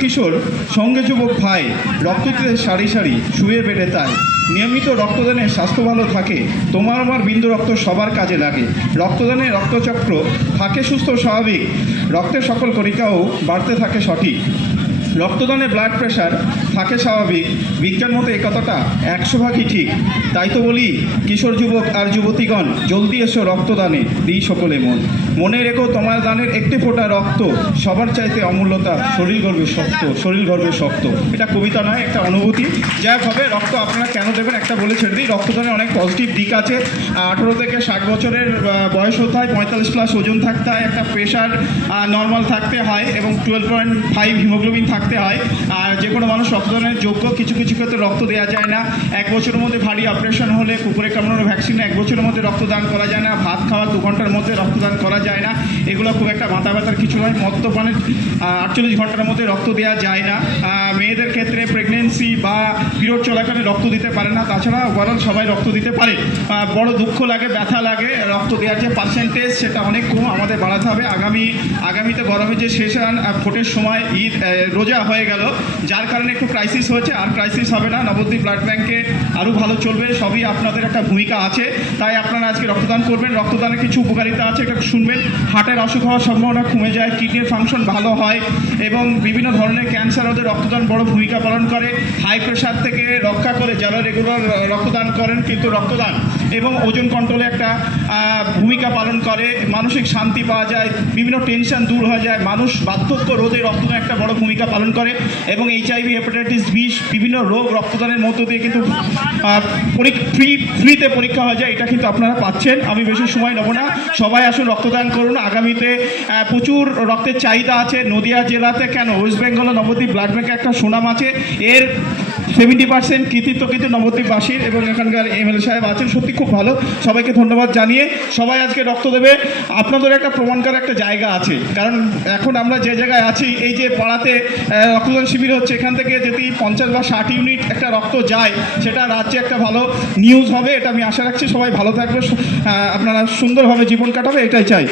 কিশোর সঙ্গে যুবক ভাই রক্ত দিতে সারি সারি শুয়ে বেড়ে তাই নিয়মিত রক্তদানে স্বাস্থ্য ভালো থাকে, তোমার আমার বিন্দু রক্ত সবার কাজে লাগে। রক্তদানে রক্তচক্র থাকে সুস্থ স্বাভাবিক, রক্তের সকল কণিকাও বাড়তে থাকে সঠিক। রক্তদানে ব্লাড প্রেশার থাকে স্বাভাবিক, বিজ্ঞান মতে এই কথাটা 100 ভাগই ঠিক। তাই তো বলি কিশোর যুবক আর যুবতীগণ, জলদি এসো রক্তদানে, দিই সকলে মন। মনে রেখো তোমার দানের একটি ফোঁটা রক্ত সবার চাইতে অমূল্যতা, শরীর গর্বে শক্ত, শরীর গর্বে শক্ত। এটা কবিতা নয়, একটা অনুভূতি। যাই হবে, রক্ত আপনারা কেন দেবেন একটা বলে ছেড়ে দিই। রক্তদানের অনেক পজিটিভ দিক আছে। 18 থেকে 60 বছরের বয়স হতে হয়, 45+ ওজন থাকতে হয়, একটা প্রেশার নর্মাল থাকতে হয় এবং 12.5 হিমোগ্লোবিন থাকতে হয়। আর যে কোনো মানুষ রক্তদানের যোগ্য। কিছু কিছু ক্ষেত্রে রক্ত দেওয়া যায় না। 1 বছরের মধ্যে ভারী অপারেশন হলে, কুকুরে কামড়ানোর ভ্যাকসিন 1 বছরের মধ্যে রক্তদান করা যায় না। ভাত খাওয়া 2 ঘন্টার মধ্যে রক্তদান করা যায় না। এগুলো খুব একটা মাথা ব্যথার কিছু নয়। মদ্যপানের 48 ঘন্টার মধ্যে রক্ত দেওয়া যায় না। মেয়েদের ক্ষেত্রে প্রেগনেন্সি বা পিরিয়ড চলাকালীন রক্ত দিতে পারে না। তাছাড়া ওভারঅল সবাই রক্ত দিতে পারে। বড় দুঃখ লাগে, ব্যথা লাগে। রক্ত দেওয়ার যে পার্সেন্টেজ সেটা অনেক কম, আমাদের বাড়াতে হবে। আগামীতে গরমে যে সেশন, ভোটের সময়, ঈদ, রোজা হয়ে গেল, যার কারণে একটু ক্রাইসিস হয়েছে। আর ক্রাইসিস হবে না, নবদ্বীপ ব্লাড ব্যাঙ্কে আরও ভালো চলবে। সবই আপনাদের একটা ভূমিকা আছে, তাই আপনারা আজকে রক্তদান করবেন। রক্তদানের কিছু উপকারিতা আছে, এটা শুনবেন। হার্টের অসুখ হওয়ার সম্ভাবনা কমে যায়, কিডনির ফাংশন ভালো হয় এবং বিভিন্ন ধরনের ক্যান্সার ওদের রক্তদান বড় ভূমিকা পালন করে। হাই প্রেশার থেকে রক্ষা করে যারা রেগুলার রক্তদান করেন, কিন্তু রক্তদান এবং ওজন কন্ট্রোলে একটা ভূমিকা পালন করে। মানসিক শান্তি পাওয়া যায়, বিভিন্ন টেনশন দূর হয়ে যায়। মানুষ বার্ধক্য রোধে রক্তদান একটা বড় ভূমিকা পালন করে এবং HIV, হেপাটাইটিস বি, বিভিন্ন রোগ রক্তদানের মধ্য দিয়ে কিন্তু ফ্রিতে পরীক্ষা হয়ে যায়। এটা কিন্তু আপনারা পাচ্ছেন। আমি বেশি সময় নেব না, সবাই আসুন রক্তদান করুন। আগামীতে প্রচুর রক্তের চাহিদা আছে। নদিয়া জেলাতে কেন, ওয়েস্ট বেঙ্গল নবদ্বীপ ব্লাড ব্যাঙ্কে একটা সুনাম আছে। এর 70% কৃতিত্ব কিন্তু নবদ্বীপবাসীর এবং এখানকার MLA সাহেব আছেন। সত্যি খুব ভালো। সবাইকে ধন্যবাদ জানিয়ে সবাই আজকে রক্ত দেবে। আপনাদের একটা প্রমাণ করার একটা জায়গা আছে, কারণ এখন আমরা যে জায়গায় আছি, এই যে পাড়াতে রক্তদান শিবির হচ্ছে, এখান থেকে যদি 50 বা 60 ইউনিট একটা রক্ত যায়, সেটা রাজ্যে একটা ভালো নিউজ হবে। এটা আমি আশা রাখছি। সবাই ভালো থাকবে, আপনারা সুন্দরভাবে জীবন কাটাবে, এটাই চাই।